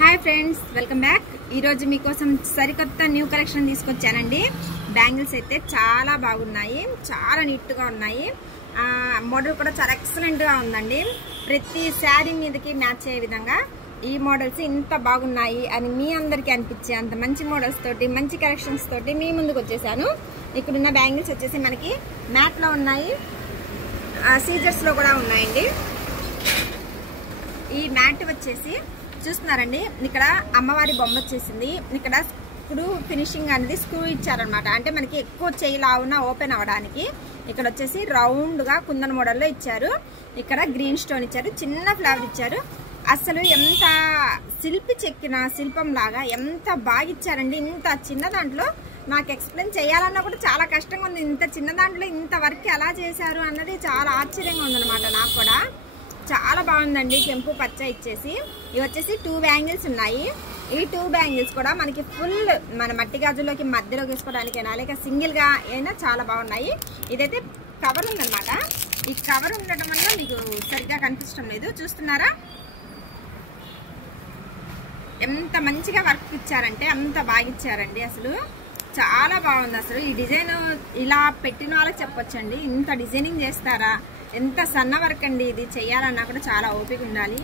Hi friends, welcome back. ఈరోజు మీకోసం సరికొత్త న్యూ కలెక్షన్ తీసుకొచ్చానండి. బ్యాంగిల్స్ అయితే చాలా బాగున్నాయి, చాలా నీట్గా ఉన్నాయి. మోడల్ కూడా చాలా ఎక్సలెంట్గా ఉందండి. ప్రతి శారీ మీదకి మ్యాచ్ అయ్యే విధంగా ఈ మోడల్స్ ఇంత బాగున్నాయి అని మీ అందరికీ అనిపించే అంత మంచి మోడల్స్ తోటి, మంచి కలెక్షన్స్ తోటి మీ ముందుకు వచ్చేసాను. ఇక్కడున్న బ్యాంగిల్స్ వచ్చేసి మనకి మ్యాట్లో ఉన్నాయి, సీజర్స్లో కూడా ఉన్నాయండి. ఈ మ్యాట్ వచ్చేసి చూస్తున్నారండి, ఇక్కడ అమ్మవారి బొమ్మ వచ్చేసింది. ఇక్కడ స్క్రూ ఫినిషింగ్ అనేది స్క్రూ ఇచ్చారనమాట. అంటే మనకి ఎక్కువ చేయి లావున ఓపెన్ అవ్వడానికి. ఇక్కడ వచ్చేసి రౌండ్గా కుందన్ మోడల్లో ఇచ్చారు. ఇక్కడ గ్రీన్ స్టోన్ ఇచ్చారు, చిన్న ఫ్లవర్ ఇచ్చారు. అసలు ఎంత శిల్పి చెక్కిన శిల్పం లాగా ఎంత బాగా ఇచ్చారండి. ఇంత చిన్న దాంట్లో నాకు ఎక్స్ప్లెయిన్ చేయాలన్నా కూడా చాలా కష్టంగా ఉంది. ఇంత చిన్న దాంట్లో ఇంత వర్క్ ఎలా చేశారు అన్నది చాలా ఆశ్చర్యంగా ఉందన్నమాట. నాకు కూడా చాలా బాగుందండి. కెంపు పచ్చ ఇచ్చేసి ఇవి వచ్చేసి 2 బ్యాంగిల్స్ ఉన్నాయి. ఈ 2 బ్యాంగిల్స్ కూడా మనకి ఫుల్ మన మట్టి గాజుల్లోకి మధ్యలోకి వేసుకోవడానికైనా లేక సింగిల్గా అయినా చాలా బాగున్నాయి. ఇదైతే కవర్ ఉందన్నమాట. ఈ కవర్ ఉండటం వల్ల మీకు సరిగ్గా కనిపించడం లేదు. చూస్తున్నారా ఎంత మంచిగా వర్క్ ఇచ్చారంటే అంత బాగా ఇచ్చారండి. అసలు చాలా బాగుంది. అసలు ఈ డిజైన్ ఇలా పెట్టిన వాళ్ళకి చెప్పొచ్చండి, ఇంత డిజైనింగ్ చేస్తారా, ఎంత సన్న వర్క్ అండి. ఇది చేయాలన్నా కూడా చాలా ఓపిక ఉండాలి.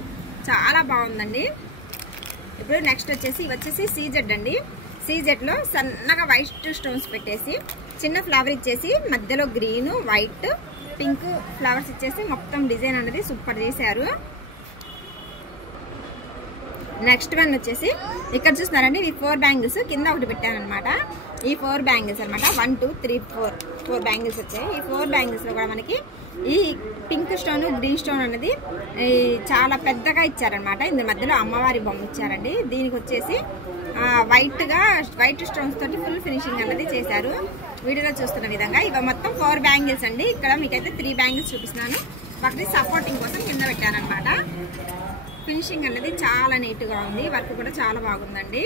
చాలా బాగుందండి. ఇప్పుడు నెక్స్ట్ వచ్చేసి ఇవి వచ్చేసి సీజెడ్ అండి. సీజెడ్లో సన్నగా వైట్ స్టోన్స్ పెట్టేసి చిన్న ఫ్లవర్ ఇచ్చేసి మధ్యలో గ్రీన్, వైట్, పింక్ ఫ్లవర్స్ ఇచ్చేసి మొత్తం డిజైన్ అనేది సూపర్ చేశారు. నెక్స్ట్ వన్ వచ్చేసి ఇక్కడ చూస్తున్నారండి, ఇవి 4 బ్యాంగిల్స్ కింద ఒకటి పెట్టాను అనమాట. ఈ 4 బ్యాంగిల్స్ అనమాట. 1 2 3 4 బ్యాంగిల్స్ వచ్చాయి. ఈ 4 బ్యాంగిల్స్ లో కూడా మనకి ఈ పింక్ స్టోన్, గ్రీన్ స్టోన్ అనేది చాలా పెద్దగా ఇచ్చారనమాట. ఇందు మధ్యలో అమ్మవారి బొమ్మ ఇచ్చారండి. దీనికి వచ్చేసి వైట్ స్టోన్స్ తోటి ఫుల్ ఫినిషింగ్ అనేది చేశారు. వీడియోలో చూస్తున్న విధంగా ఇవి మొత్తం 4 బ్యాంగిల్స్ అండి. ఇక్కడ మీకైతే 3 బ్యాంగిల్స్ చూపిస్తున్నాను. ఒకటి సపోర్టింగ్ కోసం కింద పెట్టారనమాట. ఫినిషింగ్ అనేది చాలా నీట్గా ఉంది. వర్క్ కూడా చాలా బాగుందండి.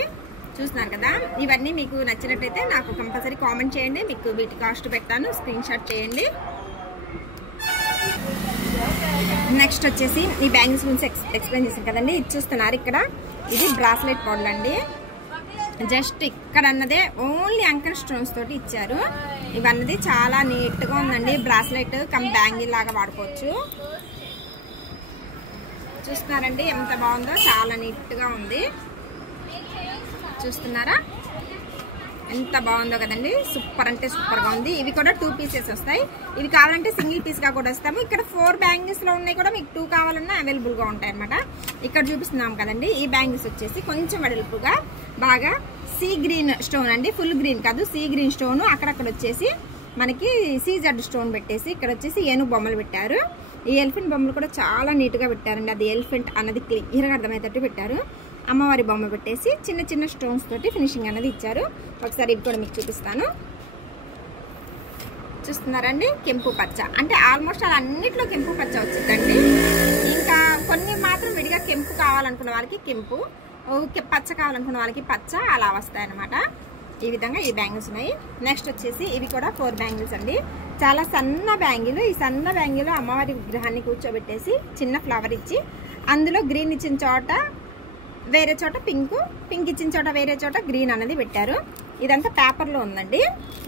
చూస్తున్నారు కదా. ఇవన్నీ మీకు నచ్చినట్లయితే నాకు కంపల్సరీ కామెంట్ చేయండి. మీకు వీటి కాస్ట్ పెట్టాను, స్క్రీన్ షాట్ చేయండి. నెక్స్ట్ వచ్చేసి ఈ బ్యాంగిల్స్ గురించి ఎక్స్ప్లెయిన్ చేశాను కదండి. ఇది చూస్తున్నారు, ఇక్కడ ఇది బ్రాస్లెట్ మోడల్ అండి. జస్ట్ ఇక్కడ అన్నదే ఓన్లీ అంకర్ స్టోన్స్ తోటి ఇచ్చారు. ఇవన్నది చాలా నీట్గా ఉందండి. బ్రాస్లెట్ కమ్ బ్యాంగిల్ లాగా వాడుకోవచ్చు. చూస్తున్నారండి ఎంత బాగుందో, చాలా నీట్గా ఉంది. చూస్తున్నారా ఎంత బాగుందో కదండి. సూపర్ అంటే సూపర్గా ఉంది. ఇవి కూడా 2 పీసెస్ వస్తాయి. ఇవి కావాలంటే సింగిల్ పీస్గా కూడా వస్తాము. ఇక్కడ 4 బ్యాంగిల్స్లో ఉన్నాయి కూడా మీకు 2 కావాలన్నా అవైలబుల్గా ఉంటాయి అనమాట. ఇక్కడ చూపిస్తున్నాం కదండి. ఈ బ్యాంగిల్స్ వచ్చేసి కొంచెం వెడల్పుగా బాగా సీ గ్రీన్ స్టోన్ అండి. ఫుల్ గ్రీన్ కాదు, సీ గ్రీన్ స్టోన్. అక్కడక్కడ వచ్చేసి మనకి సీజెడ్ స్టోన్ పెట్టేసి ఇక్కడ వచ్చేసి ఏనుగు బొమ్మలు పెట్టారు. ఈ ఎలిఫెంట్ బొమ్మలు కూడా చాలా నీట్గా పెట్టారండి. అది ఎలిఫెంట్ అన్నది క్లియర్గా అర్థమయ్యేటట్టు పెట్టారు. అమ్మవారి బొమ్మ పెట్టేసి చిన్న చిన్న స్టోన్స్ తోటి ఫినిషింగ్ అనేది ఇచ్చారు. ఒకసారి ఇది కూడా మీకు చూపిస్తాను. చూస్తున్నారండి, కెంపు పచ్చ అంటే ఆల్మోస్ట్ అలా అన్నిట్లో కెంపు పచ్చ వచ్చిందండి. ఇంకా కొన్ని మాత్రం విడిగా కెంపు కావాలనుకున్న వాళ్ళకి కెంపు, పచ్చ కావాలనుకున్న వాళ్ళకి పచ్చ, అలా వస్తాయన్నమాట. ఈ విధంగా ఈ బ్యాంగిల్స్ ఉన్నాయి. నెక్స్ట్ వచ్చేసి ఇవి కూడా 4 బ్యాంగిల్స్ అండి. చాలా సన్న బ్యాంగిల్. ఈ సన్న బ్యాంగిల్ అమ్మవారి విగ్రహాన్ని కూర్చోబెట్టేసి చిన్న ఫ్లవర్ ఇచ్చి అందులో గ్రీన్ ఇచ్చిన చోట వేరే చోట పింక్ ఇచ్చిన చోట వేరే చోట గ్రీన్ అనేది పెట్టారు. ఇదంతా పేపర్లో ఉందండి.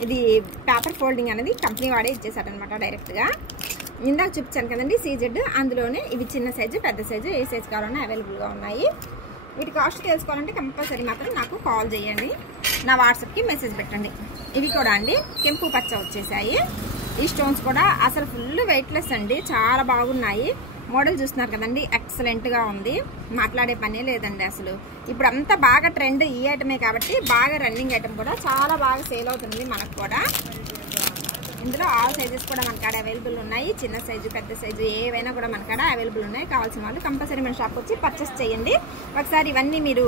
ఇది పేపర్ ఫోల్డింగ్ అనేది కంపెనీ వాడే ఇచ్చేసారనమాట డైరెక్ట్గా. ఇందాక చూపించాను కదండి సీజెడ్, అందులోనే ఇవి చిన్న సైజు, పెద్ద సైజు, ఏ సైజు కావాలన్నా అవైలబుల్గా ఉన్నాయి. వీటి కాస్ట్ తెలుసుకోవాలంటే కంపల్సరీ మాత్రం నాకు కాల్ చేయండి, నా వాట్సాప్కి మెసేజ్ పెట్టండి. ఇవి కూడా అండి కెంపు పచ్చ వచ్చేసాయి. ఈ స్టోన్స్ కూడా అసలు ఫుల్ వెయిట్లెస్ అండి, చాలా బాగున్నాయి. మోడల్ చూస్తున్నారు కదండి, ఎక్సలెంట్గా ఉంది. మాట్లాడే పనే లేదండి. అసలు ఇప్పుడు అంతా బాగా ట్రెండ్ ఈ ఐటమే కాబట్టి బాగా రన్నింగ్ ఐటమ్ కూడా చాలా బాగా సేల్ అవుతుంది మనకు కూడా. ఇందులో ఆల్ సైజెస్ కూడా మన కాడ అవైలబుల్ ఉన్నాయి. చిన్న సైజు, పెద్ద సైజు ఏవైనా కూడా మన కాడ అవైలబుల్ ఉన్నాయి. కావాల్సిన వాళ్ళు కంపల్సరీ మన షాప్ వచ్చి పర్చేస్ చేయండి. ఒకసారి ఇవన్నీ మీరు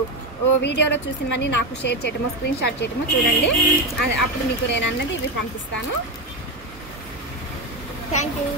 వీడియోలో చూసినవన్నీ నాకు షేర్ చేయటమో, స్క్రీన్ షాట్ చేయటమో చూడండి. అప్పుడు మీకు నేను అన్నది ఇవి పంపిస్తాను. Thank you.